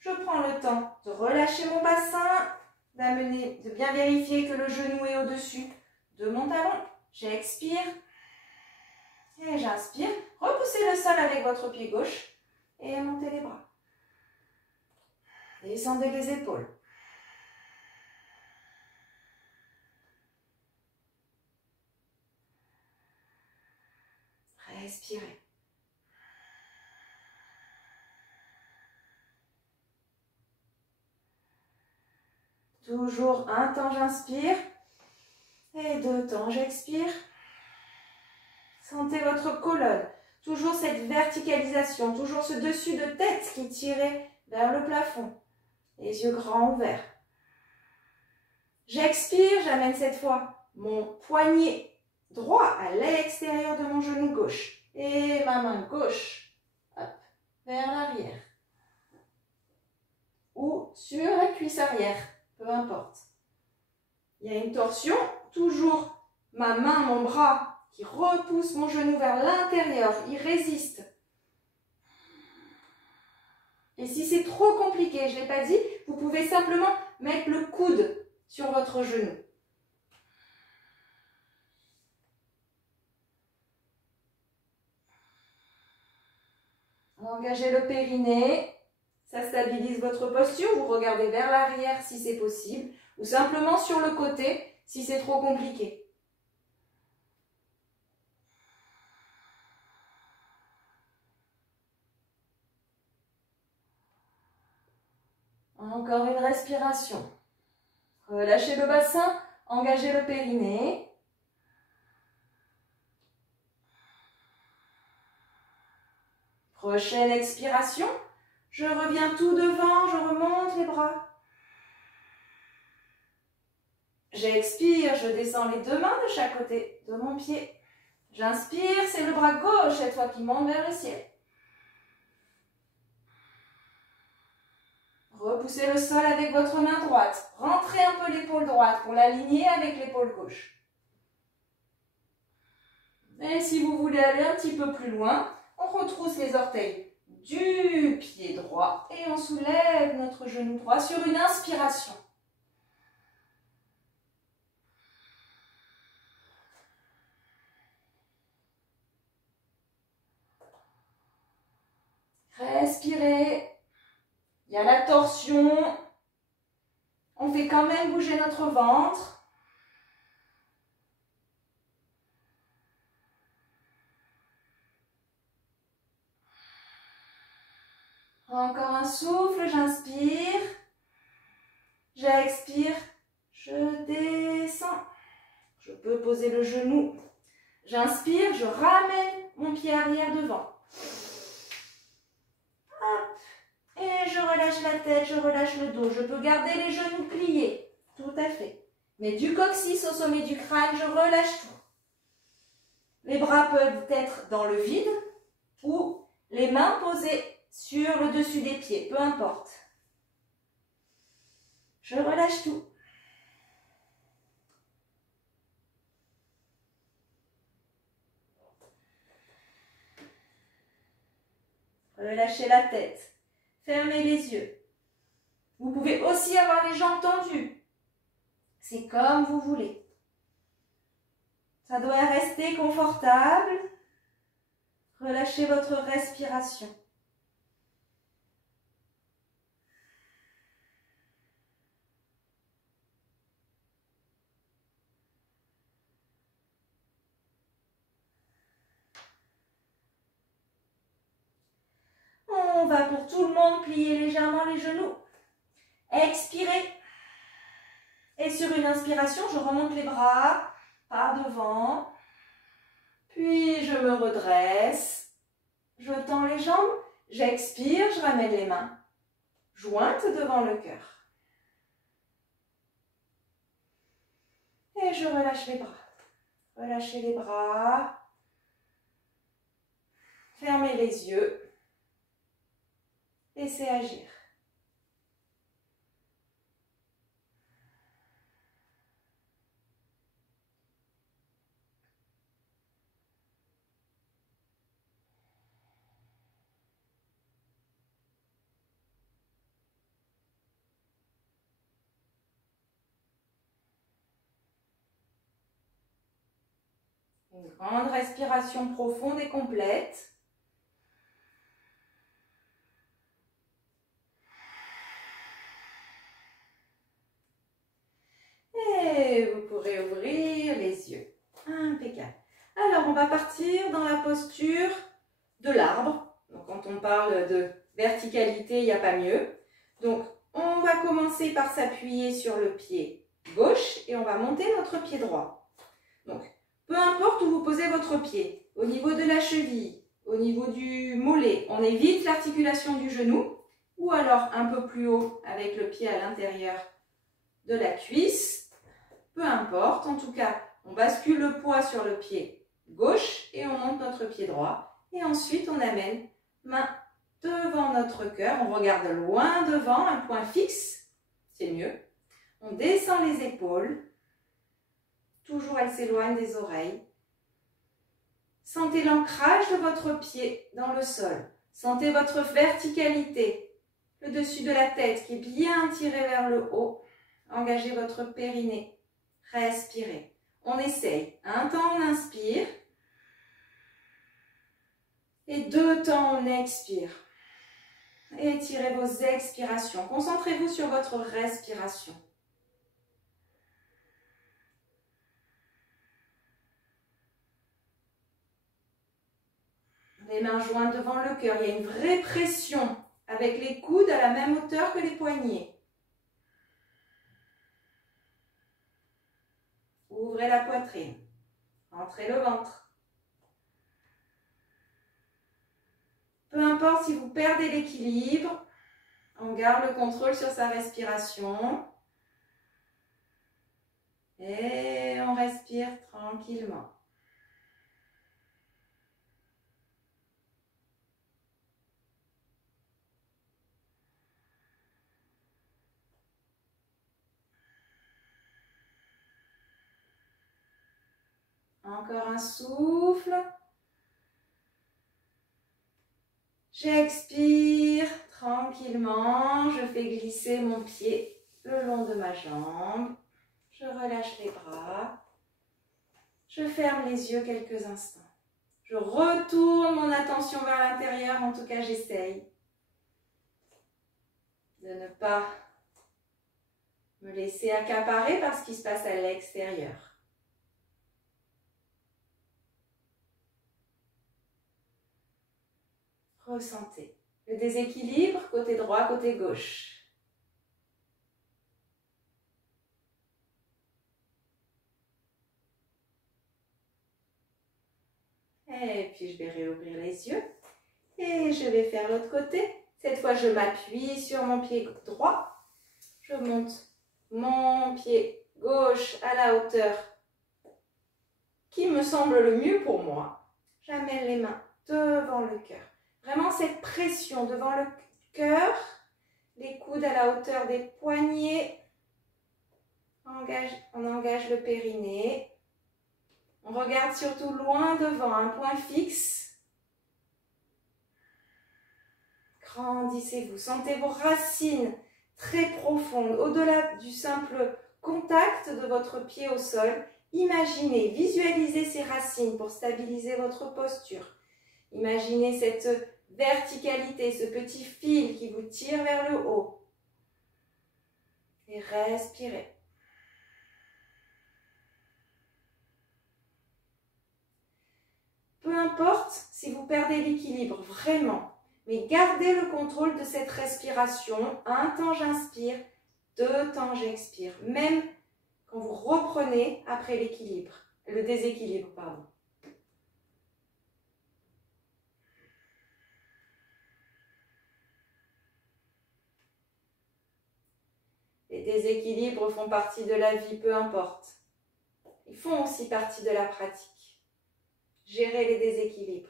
Je prends le temps de relâcher mon bassin, de bien vérifier que le genou est au-dessus de mon talon. J'expire et j'inspire. Repoussez le sol avec votre pied gauche et montez les bras. Descendez les épaules. Respirez. Toujours un temps j'inspire et 2 temps j'expire. Sentez votre colonne. Toujours cette verticalisation, toujours ce dessus de tête qui tirait vers le plafond. Les yeux grands ouverts. J'expire, j'amène cette fois mon poignet droit à l'extérieur de mon genou gauche. Et ma main gauche, hop, vers l'arrière. Ou sur la cuisse arrière, peu importe. Il y a une torsion, toujours ma main, mon bras qui repousse mon genou vers l'intérieur, il résiste. Et si c'est trop compliqué, je ne l'ai pas dit, vous pouvez simplement mettre le coude sur votre genou. Engagez le périnée, ça stabilise votre posture, vous regardez vers l'arrière si c'est possible, ou simplement sur le côté si c'est trop compliqué. Encore une respiration. Relâchez le bassin, engagez le périnée. Prochaine expiration, je reviens tout devant, je remonte les bras. J'expire, je descends les deux mains de chaque côté de mon pied. J'inspire, c'est le bras gauche cette fois qui monte vers le ciel. Repoussez le sol avec votre main droite. Rentrez un peu l'épaule droite pour l'aligner avec l'épaule gauche. Et si vous voulez aller un petit peu plus loin, on retrousse les orteils du pied droit et on soulève notre genou droit sur une inspiration. Respirez. Il y a la torsion. On fait quand même bouger notre ventre. Encore un souffle, j'inspire. J'expire. Je descends. Je peux poser le genou. J'inspire, je ramène mon pied arrière devant. Hop. Et je relâche la tête, je relâche le dos. Je peux garder les genoux pliés. Tout à fait. Mais du coccyx au sommet du crâne, je relâche tout. Les bras peuvent être dans le vide ou les mains posées sur le dessus des pieds, peu importe. Je relâche tout. Relâchez la tête. Fermez les yeux. Vous pouvez aussi avoir les jambes tendues. C'est comme vous voulez. Ça doit rester confortable. Relâchez votre respiration. On va pour tout le monde plier légèrement les genoux. Expirez. Et sur une inspiration, je remonte les bras par devant. Puis je me redresse. Je tends les jambes. J'expire, je ramène les mains jointes devant le cœur. Et je relâche les bras. Relâchez les bras. Fermez les yeux. Laissez agir. Une grande respiration profonde et complète. Et vous pourrez ouvrir les yeux. Impeccable. Alors, on va partir dans la posture de l'arbre. Donc, quand on parle de verticalité, il n'y a pas mieux. Donc, on va commencer par s'appuyer sur le pied gauche et on va monter notre pied droit. Donc, Peu importe où vous posez votre pied, au niveau de la cheville, au niveau du mollet, on évite l'articulation du genou, ou alors un peu plus haut avec le pied à l'intérieur de la cuisse. Peu importe, en tout cas, on bascule le poids sur le pied gauche et on monte notre pied droit. Et ensuite, on amène main devant notre cœur. On regarde loin devant, un point fixe, c'est mieux. On descend les épaules. Toujours, elles s'éloignent des oreilles. Sentez l'ancrage de votre pied dans le sol. Sentez votre verticalité. Le dessus de la tête qui est bien tiré vers le haut. Engagez votre périnée. Respirez. On essaye. Un temps, on inspire. Et 2 temps, on expire. Étirez vos expirations. Concentrez-vous sur votre respiration. Les mains jointes devant le cœur. Il y a une vraie pression avec les coudes à la même hauteur que les poignets. Ouvrez la poitrine. Entrez le ventre. Peu importe si vous perdez l'équilibre, on garde le contrôle sur sa respiration. Et on respire tranquillement. Encore un souffle. J'expire tranquillement. Je fais glisser mon pied le long de ma jambe. Je relâche les bras. Je ferme les yeux quelques instants. Je retourne mon attention vers l'intérieur. En tout cas, j'essaye de ne pas me laisser accaparer par ce qui se passe à l'extérieur. Ressentez le déséquilibre côté droit, côté gauche. Et puis je vais réouvrir les yeux et je vais faire l'autre côté. Cette fois, je m'appuie sur mon pied droit. Je monte mon pied gauche à la hauteur qui me semble le mieux pour moi. J'amène les mains devant le cœur. Vraiment cette pression devant le cœur, les coudes à la hauteur des poignets. On engage le périnée. On regarde surtout loin devant, un point fixe. Grandissez-vous, sentez vos racines très profondes, au-delà du simple contact de votre pied au sol. Imaginez, visualisez ces racines pour stabiliser votre posture. Imaginez cette verticalité, ce petit fil qui vous tire vers le haut. Et respirez. Peu importe si vous perdez l'équilibre, vraiment, mais gardez le contrôle de cette respiration. Un temps j'inspire, 2 temps j'expire. Même quand vous reprenez après l'équilibre, le déséquilibre, pardon. Les déséquilibres font partie de la vie, peu importe. Ils font aussi partie de la pratique. Gérer les déséquilibres.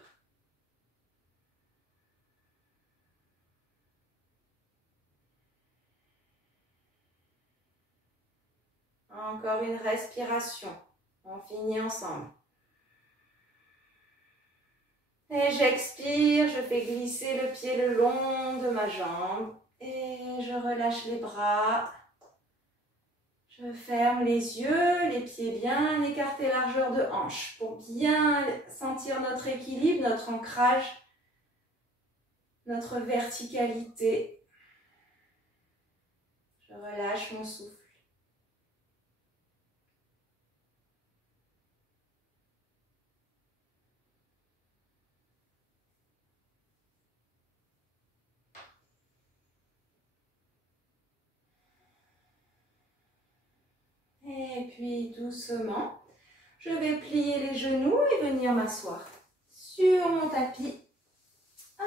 Encore une respiration. On finit ensemble. Et j'expire, je fais glisser le pied le long de ma jambe. Et je relâche les bras. Je ferme les yeux, les pieds bien écartés, largeur de hanche, pour bien sentir notre équilibre, notre ancrage, notre verticalité. Je relâche mon souffle. Et puis doucement, Je vais plier les genoux et venir m'asseoir sur mon tapis. Hop,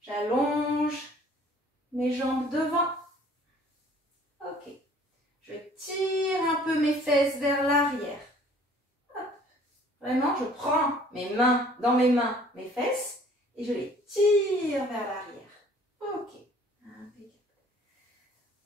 j'allonge mes jambes devant. Ok. Je tire un peu mes fesses vers l'arrière. Hop. Vraiment, je prends mes mains dans mes mains, mes fesses, et je les tire vers l'arrière. Ok. Impeccable.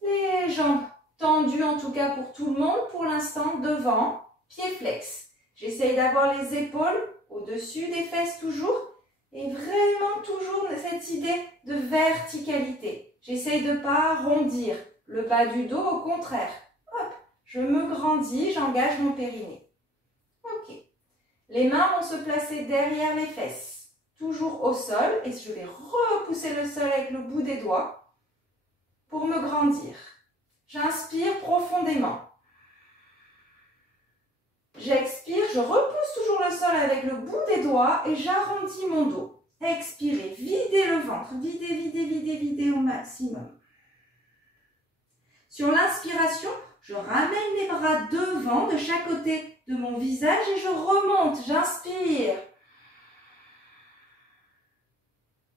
Les jambes tendues, en tout cas pour tout le monde, pour l'instant, devant, pieds flex. J'essaye d'avoir les épaules au-dessus des fesses toujours, et vraiment toujours cette idée de verticalité. J'essaye de ne pas arrondir le bas du dos, au contraire. Hop, je me grandis, j'engage mon périnée. Ok. Les mains vont se placer derrière les fesses, toujours au sol, et je vais repousser le sol avec le bout des doigts pour me grandir. J'inspire profondément. J'expire, je repousse toujours le sol avec le bout des doigts et j'arrondis mon dos. Expirez, videz le ventre, videz, videz, videz, videz au maximum. Sur l'inspiration, je ramène les bras devant, de chaque côté de mon visage et je remonte, j'inspire.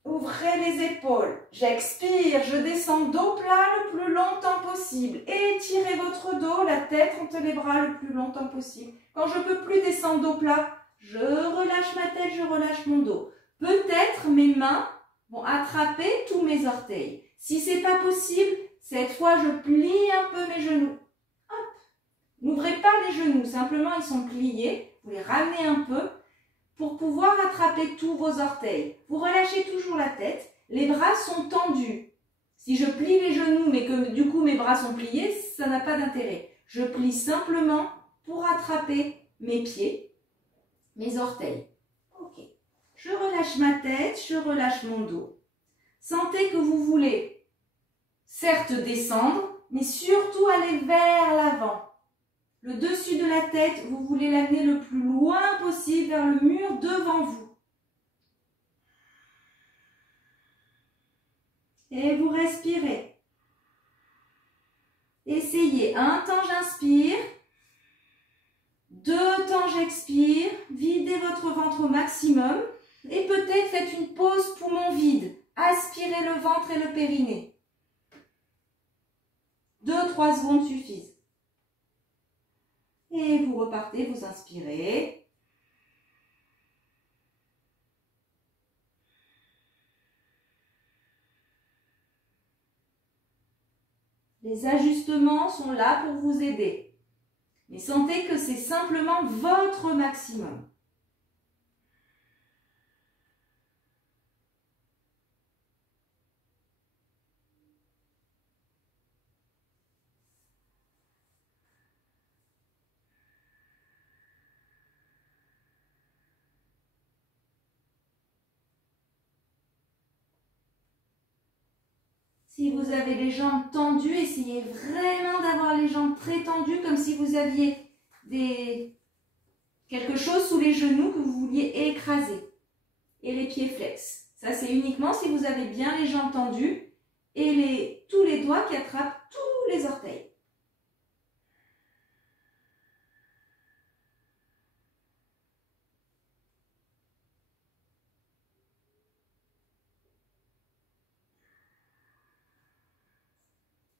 Ouvrez les épaules, j'expire, je descends dos plat le plus longtemps possible. Étirez votre dos, la tête entre les bras le plus longtemps possible. Quand je ne peux plus descendre dos plat, je relâche ma tête, je relâche mon dos. Peut-être mes mains vont attraper tous mes orteils. Si ce n'est pas possible, cette fois je plie un peu mes genoux. Hop. N'ouvrez pas les genoux, simplement ils sont pliés. Vous les ramenez un peu pour pouvoir attraper tous vos orteils. Vous relâchez toujours la tête, les bras sont tendus. Si je plie les genoux mais que du coup mes bras sont pliés, ça n'a pas d'intérêt. Je plie simplement pour attraper mes pieds, mes orteils. Ok. Je relâche ma tête, je relâche mon dos. Sentez que vous voulez certes descendre, mais surtout aller vers l'avant. Le dessus de la tête, vous voulez l'amener le plus loin possible vers le mur devant vous. Et vous respirez. Essayez. Un temps, j'inspire. 2 temps, j'expire. Videz votre ventre au maximum. Et peut-être faites une pause poumon vide. Aspirez le ventre et le périnée. 2-3 secondes suffisent. Et vous repartez, vous inspirez. Les ajustements sont là pour vous aider. Mais sentez que c'est simplement votre maximum. Si vous avez les jambes tendues, essayez vraiment d'avoir les jambes très tendues, comme si vous aviez quelque chose sous les genoux que vous vouliez écraser. Et les pieds flex. Ça, c'est uniquement si vous avez bien les jambes tendues et tous les doigts qui attrapent tous les orteils.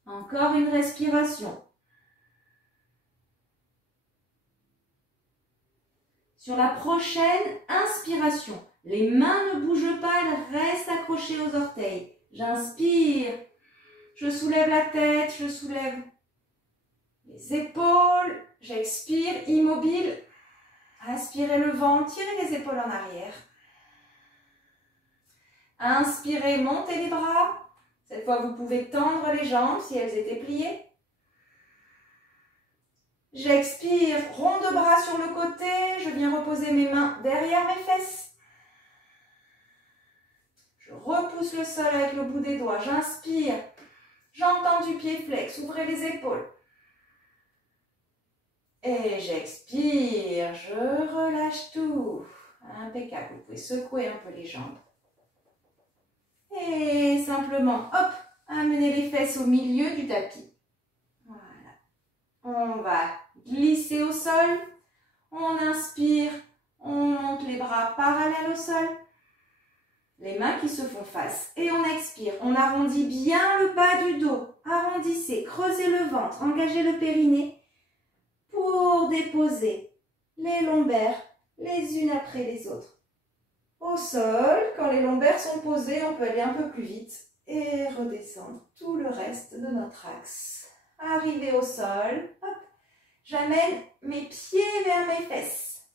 Encore une respiration. Sur la prochaine inspiration, les mains ne bougent pas, elles restent accrochées aux orteils. J'inspire, je soulève la tête, je soulève les épaules, j'expire, immobile. Inspirez le ventre, tirez les épaules en arrière. Inspirez, montez les bras. Cette fois, vous pouvez tendre les jambes si elles étaient pliées. J'expire, rond de bras sur le côté. Je viens reposer mes mains derrière mes fesses. Je repousse le sol avec le bout des doigts. J'inspire, jambes tendues, pieds flex. Ouvrez les épaules. Et j'expire, je relâche tout. Impeccable. Vous pouvez secouer un peu les jambes. Et simplement, hop, amenez les fesses au milieu du tapis. Voilà. On va glisser au sol. On inspire, on monte les bras parallèles au sol. Les mains qui se font face. Et on expire. On arrondit bien le bas du dos. Arrondissez, creusez le ventre, engagez le périnée pour déposer les lombaires les unes après les autres. Au sol, quand les lombaires sont posés, on peut aller un peu plus vite et redescendre tout le reste de notre axe. Arrivé au sol, hop, j'amène mes pieds vers mes fesses.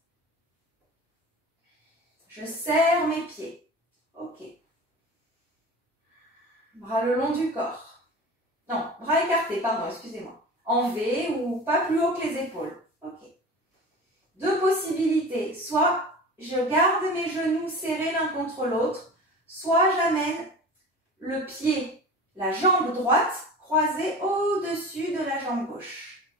Je serre mes pieds. Ok. Bras le long du corps. Non, bras écartés, pardon, excusez-moi. En V ou pas plus haut que les épaules. Ok. Deux possibilités. Soit je garde mes genoux serrés l'un contre l'autre, soit j'amène le pied, la jambe droite, croisée au-dessus de la jambe gauche.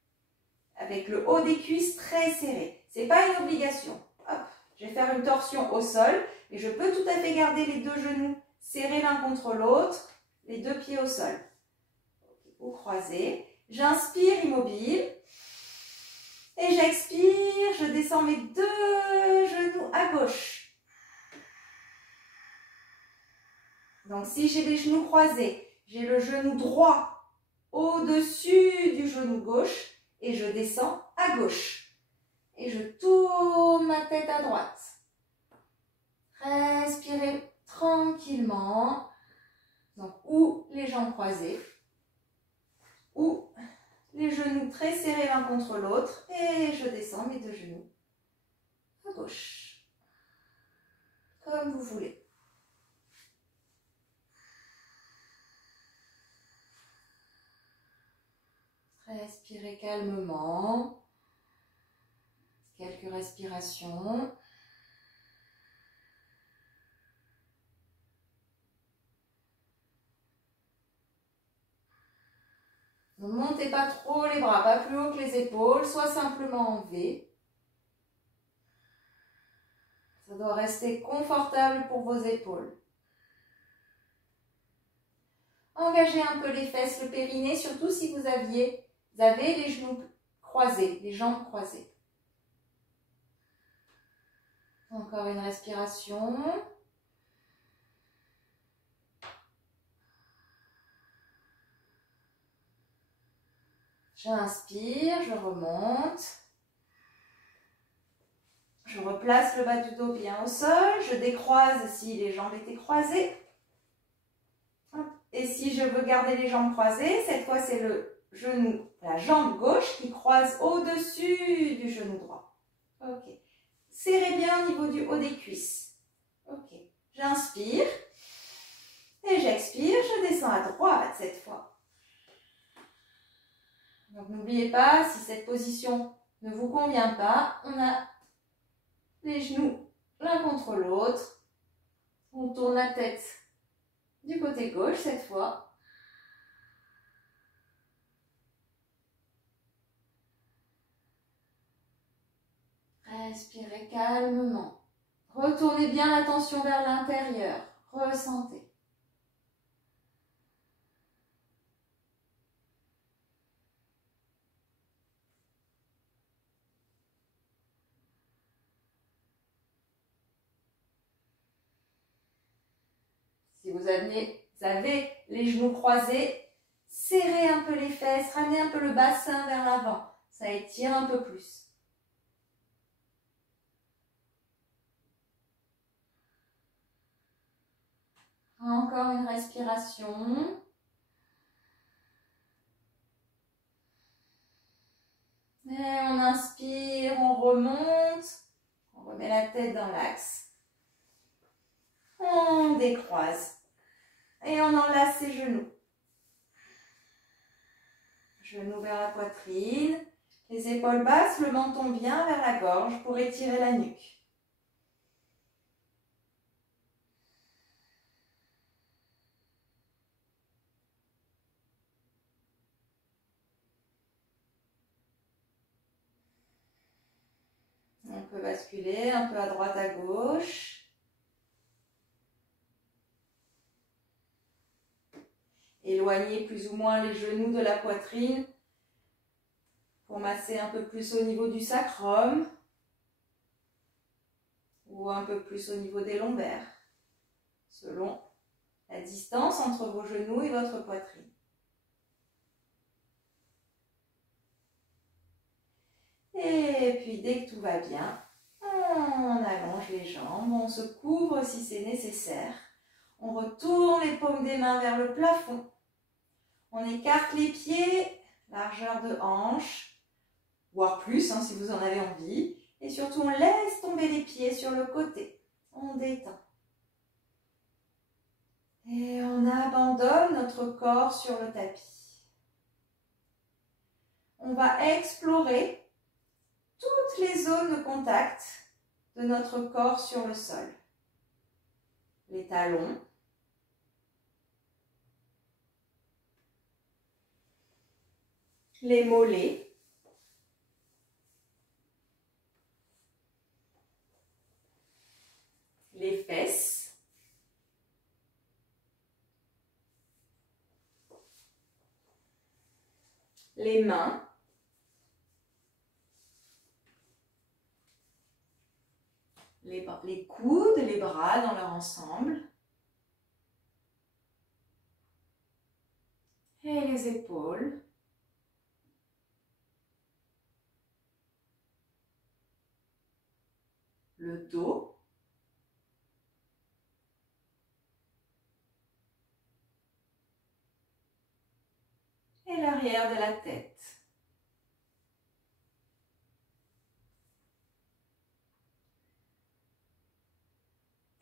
Avec le haut des cuisses très serré. Ce n'est pas une obligation. Hop, je vais faire une torsion au sol et je peux tout à fait garder les deux genoux serrés l'un contre l'autre, les deux pieds au sol. Ou croisés. J'inspire immobile. Et j'expire, je descends mes deux genoux à gauche. Donc si j'ai les genoux croisés, j'ai le genou droit au-dessus du genou gauche et je descends à gauche. Et je tourne ma tête à droite. Respirez tranquillement. Donc ou les jambes croisées, ou les genoux très serrés l'un contre l'autre et je descends mes deux genoux à gauche. Comme vous voulez. Respirez calmement. Quelques respirations. Ne montez pas trop les bras, pas plus haut que les épaules, soit simplement en V. Ça doit rester confortable pour vos épaules. Engagez un peu les fesses, le périnée, surtout si vous avez les genoux croisés, les jambes croisées. Encore une respiration. J'inspire, je remonte. Je replace le bas du dos bien au sol. Je décroise si les jambes étaient croisées. Et si je veux garder les jambes croisées, cette fois c'est le genou, la jambe gauche qui croise au-dessus du genou droit. Ok. Serrez bien au niveau du haut des cuisses. Ok. J'inspire. Et j'expire. Je descends à droite cette fois. Donc n'oubliez pas, si cette position ne vous convient pas, on a les genoux l'un contre l'autre. On tourne la tête du côté gauche cette fois. Respirez calmement. Retournez bien l'attention vers l'intérieur. Ressentez. Si vous avez les genoux croisés, serrez un peu les fesses, ramenez un peu le bassin vers l'avant. Ça étire un peu plus. Encore une respiration. Et on inspire, on remonte. On remet la tête dans l'axe. On décroise. Et on enlace ses genoux. Genoux vers la poitrine. Les épaules basses, le menton bien vers la gorge pour étirer la nuque. On peut basculer un peu à droite, à gauche. Éloignez plus ou moins les genoux de la poitrine pour masser un peu plus au niveau du sacrum. ou un peu plus au niveau des lombaires, selon la distance entre vos genoux et votre poitrine. Et puis dès que tout va bien, on allonge les jambes, on se couvre si c'est nécessaire. On retourne les paumes des mains vers le plafond. On écarte les pieds, largeur de hanche, voire plus si vous en avez envie. Et surtout, on laisse tomber les pieds sur le côté. On détend. Et on abandonne notre corps sur le tapis. On va explorer toutes les zones de contact de notre corps sur le sol. Les talons, les mollets, les fesses, les mains, les coudes, les bras dans leur ensemble, et les épaules, le dos, et l'arrière de la tête.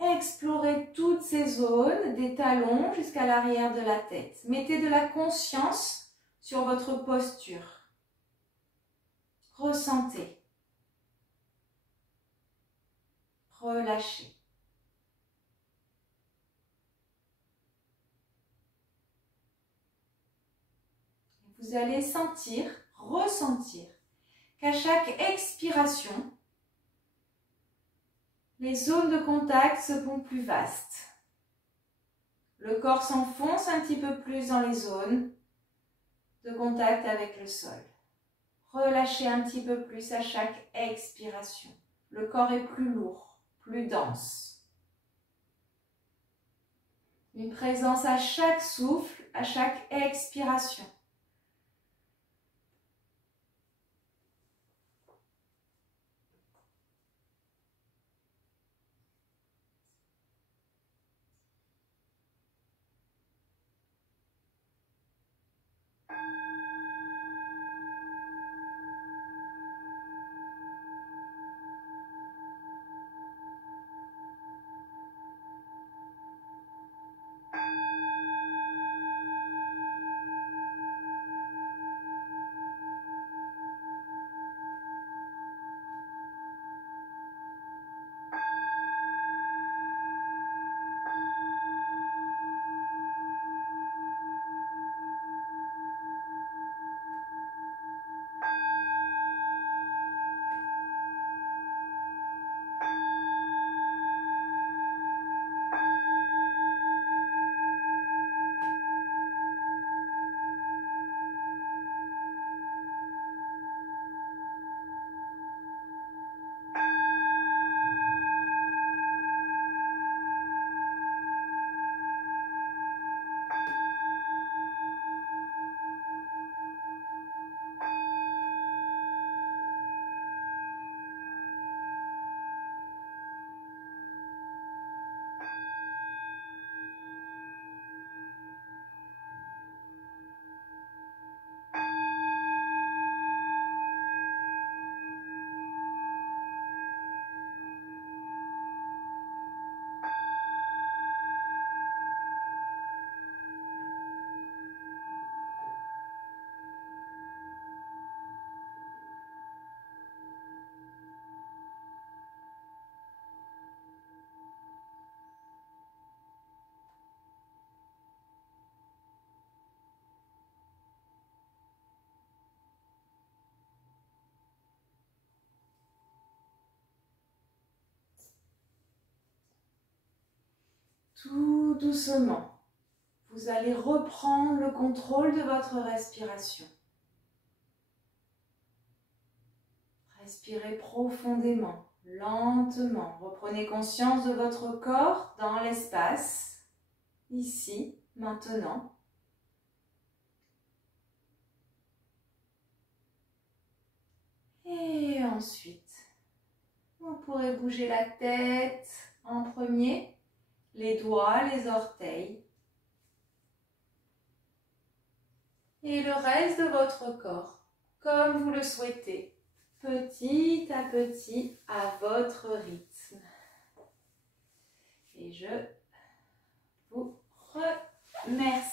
Explorez toutes ces zones, des talons jusqu'à l'arrière de la tête. Mettez de la conscience sur votre posture. Ressentez. Relâchez. Vous allez sentir, ressentir qu'à chaque expiration, les zones de contact se font plus vastes. Le corps s'enfonce un petit peu plus dans les zones de contact avec le sol. Relâchez un petit peu plus à chaque expiration. Le corps est plus lourd, plus dense. Une présence à chaque souffle, à chaque expiration. Tout doucement, vous allez reprendre le contrôle de votre respiration. Respirez profondément, lentement. Reprenez conscience de votre corps dans l'espace, ici, maintenant. Et ensuite, vous pourrez bouger la tête en premier, les doigts, les orteils. Et le reste de votre corps, comme vous le souhaitez, petit à petit, à votre rythme. Et je vous remercie.